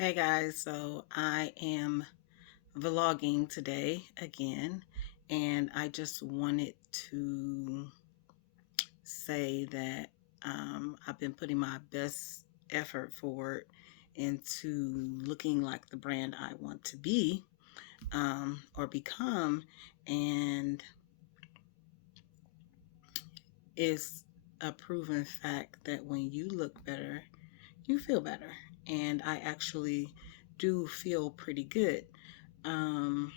Hey guys, so I am vlogging today again, and I just wanted to say that I've been putting my best effort forward into looking like the brand I want to be or become, and it's a proven fact that when you look better, you feel better, and I actually do feel pretty good. Um,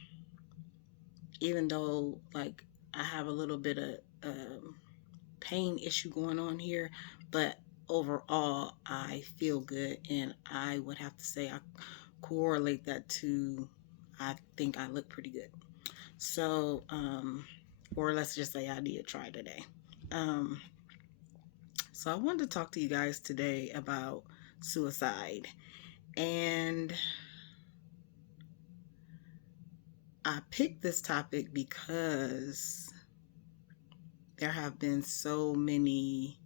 Even though like I have a little bit of pain issue going on here, but overall I feel good, and I would have to say I correlate that to I think I look pretty good. So, or let's just say I did try today. Um, so I wanted to talk to you guys today about suicide, and I picked this topic because there have been so many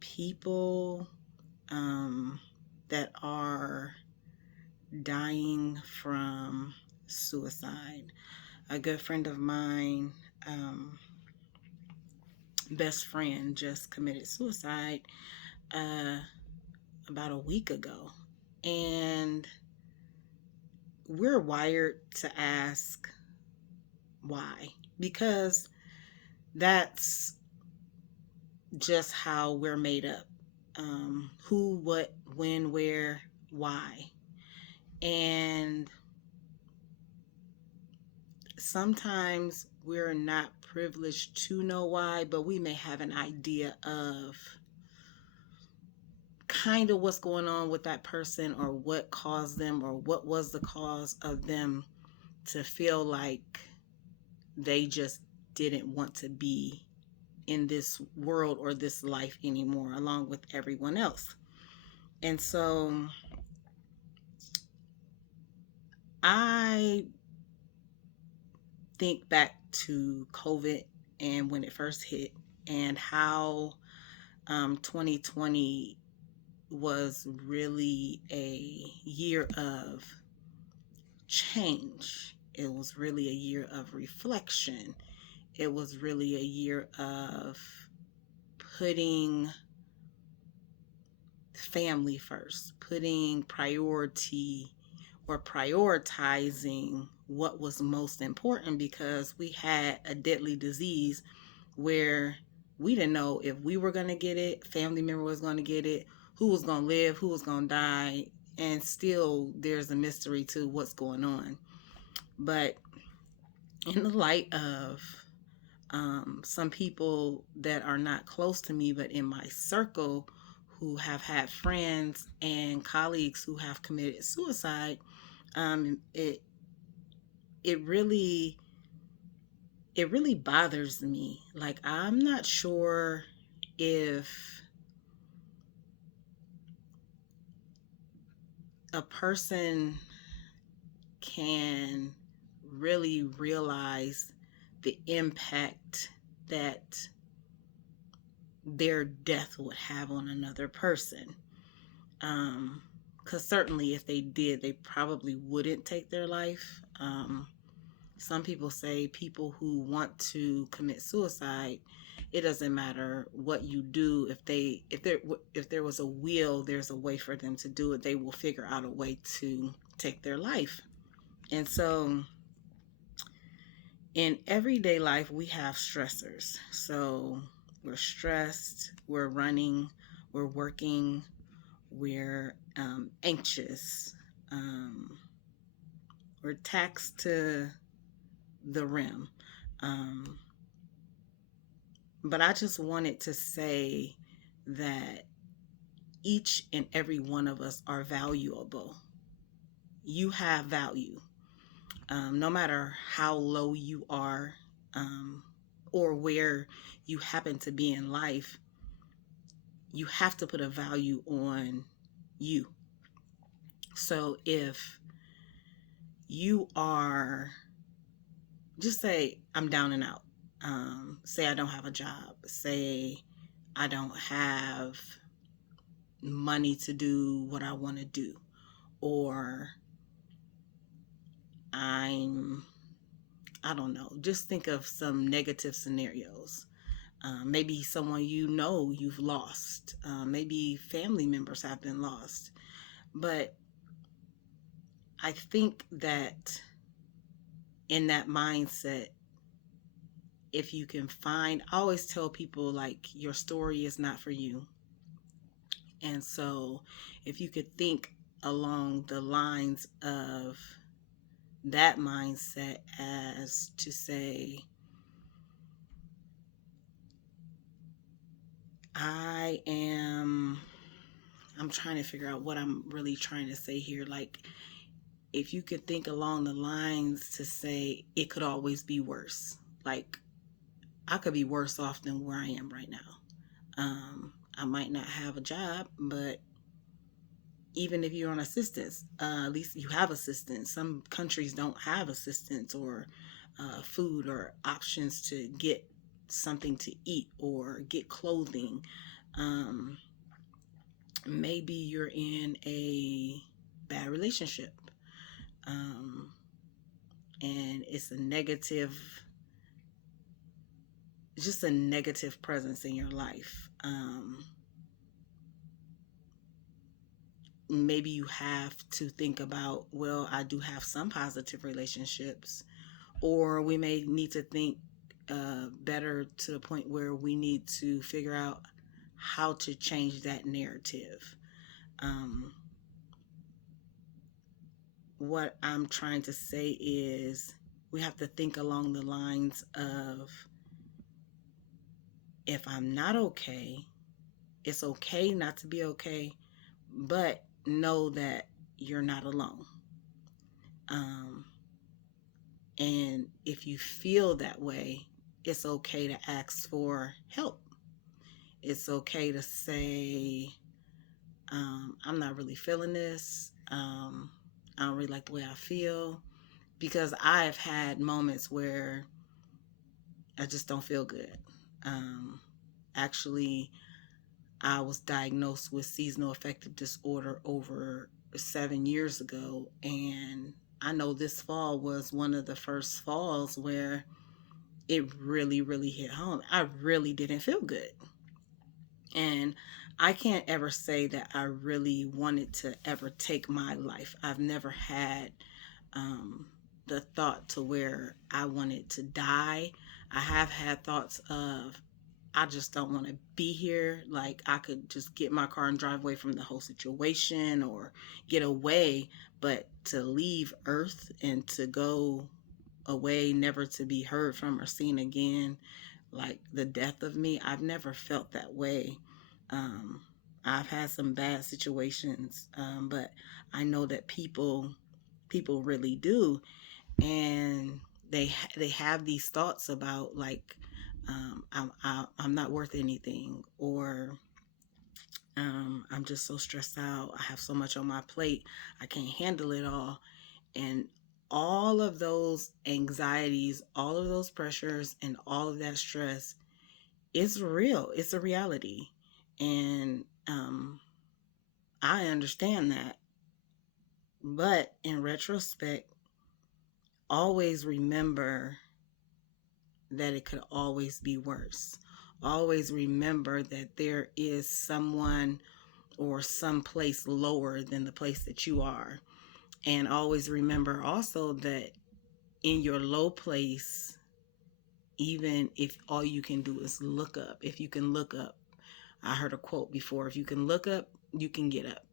people um, that are dying from suicide. A good friend of mine, um, best friend, just committed suicide uh, about a week ago. And we're wired to ask why, because that's just how we're made up. Who, what, when, where, why. And sometimes we're not privileged to know why, but we may have an idea of kind of what's going on with that person, or what caused them, or what was the cause of them to feel like they just didn't want to be in this world or this life anymore, along with everyone else. And so I think back to COVID and when it first hit, and how 2020 was really a year of change. It was really a year of reflection. It was really a year of putting family first, putting priority or prioritizing what was most important, because we had a deadly disease where we didn't know if we were going to get it, family member was going to get it, who was going to live, who was going to die, and still there's a mystery to what's going on. But in the light of some people that are not close to me, but in my circle, who have had friends and colleagues who have committed suicide, um, it it really it really bothers me. Like, I'm not sure if a person can really realize the impact that their death would have on another person. Because certainly if they did, they probably wouldn't take their life. Some people say people who want to commit suicide, it doesn't matter what you do. If there was a will, there's a way for them to do it. They will figure out a way to take their life. And so in everyday life, we have stressors. So we're stressed, we're running, we're working, we're anxious, um, we're taxed to the rim. Um, but I just wanted to say that each and every one of us are valuable. You have value. No matter how low you are, um, or where you happen to be in life, you have to put a value on you. So if you are, just say, I'm down and out. Say I don't have a job. Say I don't have money to do what I want to do. or I don't know, just think of some negative scenarios. Maybe someone you've lost. Maybe family members have been lost. But I think that in that mindset, if you can find, I always tell people, like, your story is not for you. And so if you could think along the lines of that mindset, as to say, I am, I'm trying to figure out what I'm really trying to say here. Like, if you could think along the lines to say it could always be worse. Like, I could be worse off than where I am right now. I might not have a job, but even if you're on assistance, at least you have assistance. Some countries don't have assistance or food or options to get something to eat or get clothing. Um, Maybe you're in a bad relationship, um, and it's a negative, just a negative presence in your life. Maybe you have to think about, well, I do have some positive relationships, or we may need to think better, to the point where we need to figure out how to change that narrative. Um, what I'm trying to say is we have to think along the lines of, if I'm not okay, it's okay not to be okay, but know that you're not alone. Um, and if you feel that way, it's okay to ask for help. It's okay to say, I'm not really feeling this. I don't really like the way I feel, because I've had moments where I just don't feel good. Um, Actually, I was diagnosed with seasonal affective disorder over 7 years ago, and I know this fall was one of the first falls where it really, really hit home. I really didn't feel good. And I can't ever say that I really wanted to ever take my life. I've never had um, the thought to where I wanted to die. I have had thoughts of, I just don't want to be here. Like, I could just get my car and drive away from the whole situation, or get away. But to leave Earth and to go away, never to be heard from or seen again, like the death of me, I've never felt that way. Um, I've had some bad situations, but I know that people really do, and they have these thoughts about, like, I'm not worth anything, or I'm just so stressed out. I have so much on my plate. I can't handle it all. And all of those anxieties, all of those pressures, and all of that stress is real. It's a reality. And I understand that. But in retrospect, always remember that it could always be worse. Always remember that there is someone or some place lower than the place that you are. And always remember also that in your low place, even if all you can do is look up, if you can look up, I heard a quote before, if you can look up, you can get up.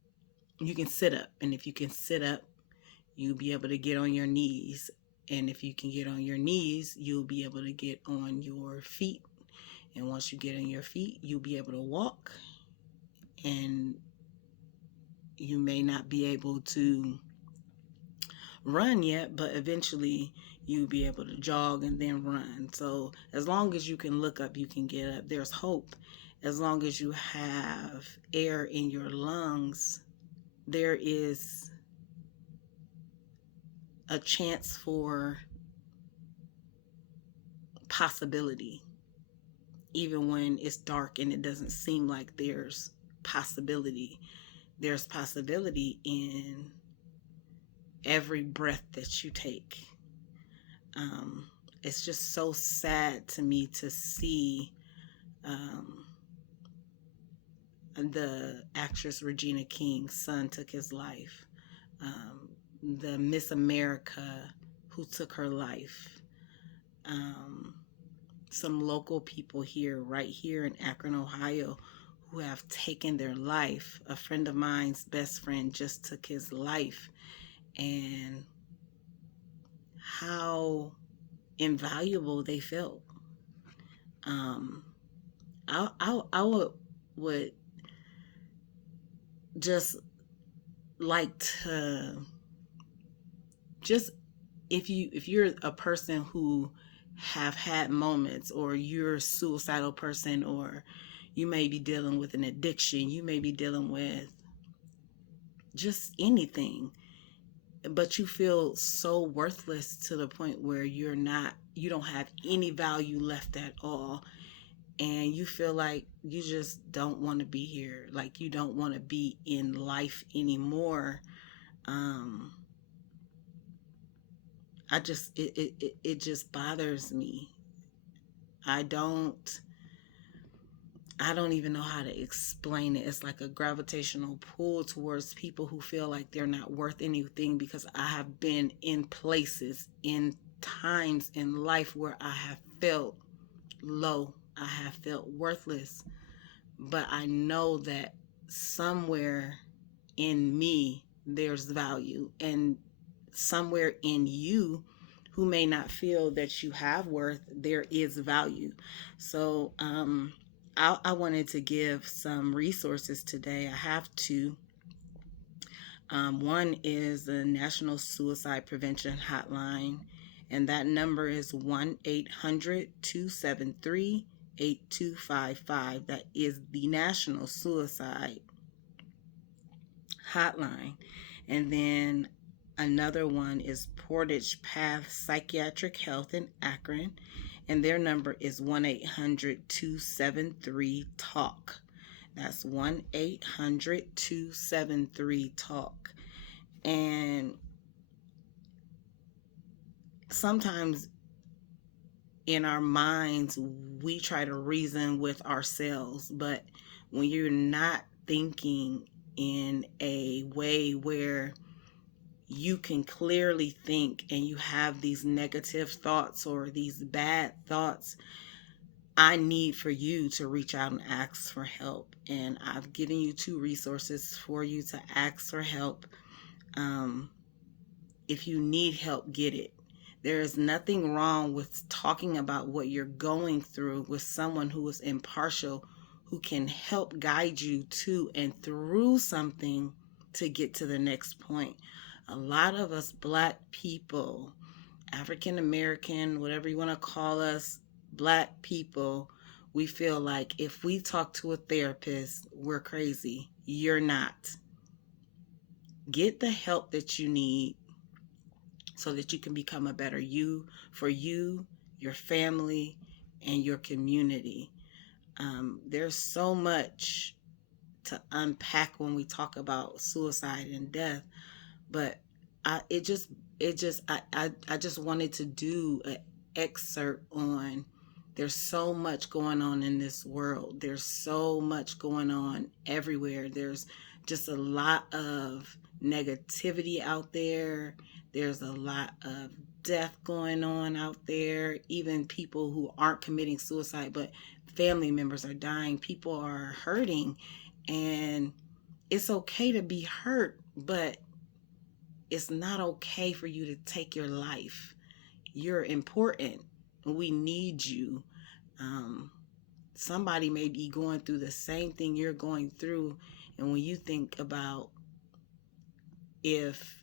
You can sit up. And if you can sit up, you'll be able to get on your knees. And if you can get on your knees, you'll be able to get on your feet. And once you get on your feet, you'll be able to walk. And you may not be able to run yet, but eventually you'll be able to jog and then run. So as long as you can look up, you can get up. There's hope. As long as you have air in your lungs, there is a chance for possibility. Even when it's dark and it doesn't seem like there's possibility in every breath that you take. It's just so sad to me to see the actress Regina King's son took his life. The Miss America who took her life. Some local people here, right here in Akron, Ohio, who have taken their life. A friend of mine's best friend just took his life. And how invaluable they felt. I would just like to just if you're a person who have had moments, or you're a suicidal person, or you may be dealing with an addiction, you may be dealing with just anything, but you feel so worthless to the point where you don't have any value left at all, and you feel like you just don't want to be here, like you don't want to be in life anymore. It just bothers me. I don't even know how to explain it. It's like a gravitational pull towards people who feel like they're not worth anything, because I have been in places, in times in life where I have felt low, I have felt worthless, but I know that somewhere in me there's value, and somewhere in you who may not feel that you have worth, there is value. So I wanted to give some resources today. I have two. One is the National Suicide Prevention Hotline, and that number is 1-800-273-8255. That is the National Suicide Hotline. And then another one is Portage Path Psychiatric Health in Akron, and their number is 1-800-273-TALK. That's 1-800-273-TALK. And sometimes in our minds, we try to reason with ourselves, but when you're not thinking in a way where you can clearly think, and you have these negative thoughts or these bad thoughts, I need for you to reach out and ask for help. And I've given you two resources for you to ask for help. If you need help, get it. There is nothing wrong with talking about what you're going through with someone who is impartial, who can help guide you to and through something to get to the next point. A lot of us Black people, African American, whatever you want to call us, Black people, we feel like if we talk to a therapist, we're crazy. You're not. Get the help that you need so that you can become a better you, for you, your family, and your community. There's so much to unpack when we talk about suicide and death, but I just wanted to do an excerpt on, there's so much going on in this world. There's so much going on everywhere. There's just a lot of negativity out there. There's a lot of death going on out there. Even people who aren't committing suicide, but family members are dying. People are hurting, and it's okay to be hurt, but it's not okay for you to take your life. You're important. We need you. Somebody may be going through the same thing you're going through, and when you think about if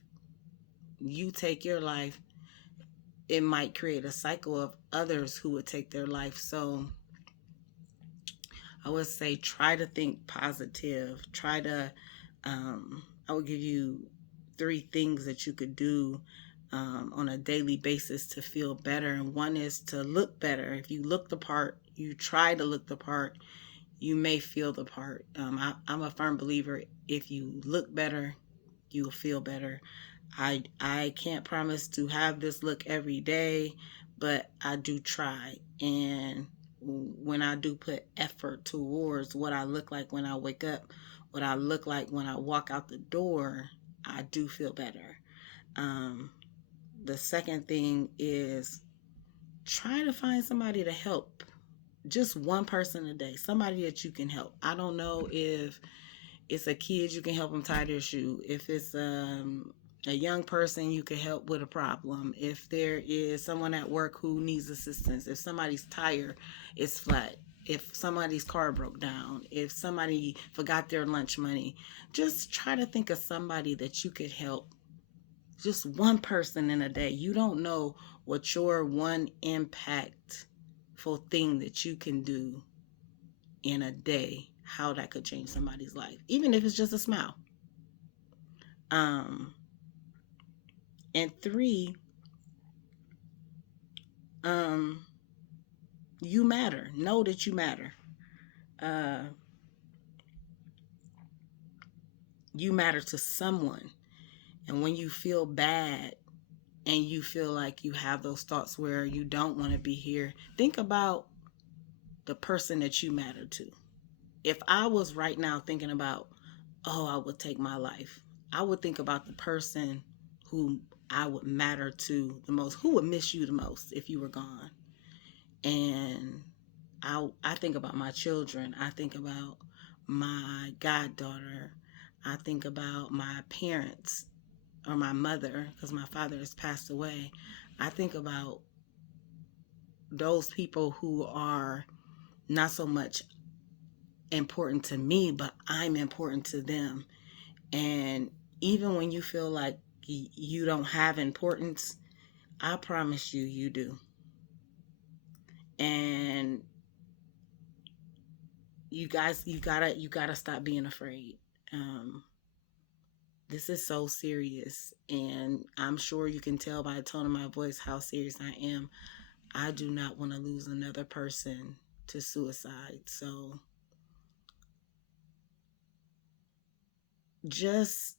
you take your life, it might create a cycle of others who would take their life. So I would say try to think positive. Try to, I would give you 3 things that you could do on a daily basis to feel better. And one is to look better. If you look the part, you try to look the part, you may feel the part. I'm a firm believer, if you look better, you'll feel better. I can't promise to have this look every day, but I do try. And when I do put effort towards what I look like when I wake up, what I look like when I walk out the door, I do feel better. Um, the second thing is try to find somebody to help. Just one person a day, somebody that you can help. I don't know if it's a kid, you can help them tie their shoe. If it's a young person, you can help with a problem. If there is someone at work who needs assistance, if somebody's tire is flat, if somebody's car broke down, if somebody forgot their lunch money, just try to think of somebody that you could help. Just one person in a day. You don't know what your one impactful thing that you can do in a day, how that could change somebody's life, even if it's just a smile. And three, you matter. Know that you matter. You matter to someone. And when you feel bad and you feel like you have those thoughts where you don't want to be here, think about the person that you matter to. If I was right now thinking about, oh, I would take my life, I would think about the person who I would matter to the most, who would miss you the most if you were gone. And I think about my children. I think about my goddaughter. I think about my parents or my mother, because my father has passed away. I think about those people who are not so much important to me, but I'm important to them. And even when you feel like you don't have importance, I promise you, you do. And you guys, you gotta stop being afraid. This is so serious, and I'm sure you can tell by the tone of my voice how serious I am. I do not want to lose another person to suicide. So just,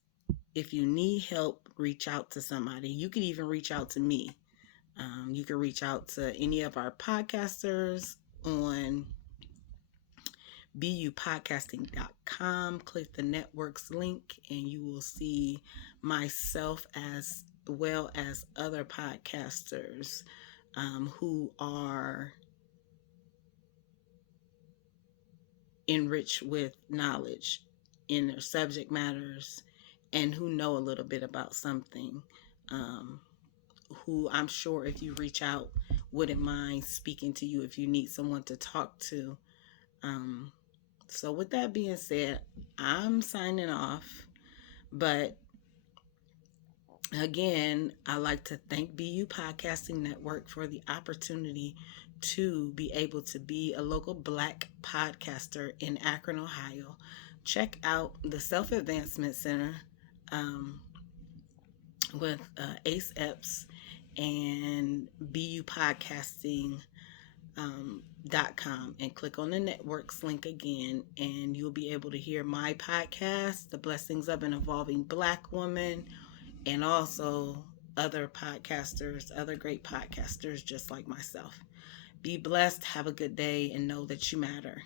if you need help, reach out to somebody. You could even reach out to me. You can reach out to any of our podcasters on bupodcasting.com. Click the networks link and you will see myself as well as other podcasters who are enriched with knowledge in their subject matters and who know a little bit about something, who I'm sure if you reach out wouldn't mind speaking to you if you need someone to talk to. So with that being said, I'm signing off. But again, I'd like to thank BU Podcasting Network for the opportunity to be able to be a local Black podcaster in Akron, Ohio. Check out the Self Advancement Center with Ace Epps and BU Podcasting .com and click on the networks link again, and you'll be able to hear my podcast, The Blessings of an Evolving Black Woman, and also other podcasters, other great podcasters just like myself. Be blessed, have a good day, and know that you matter.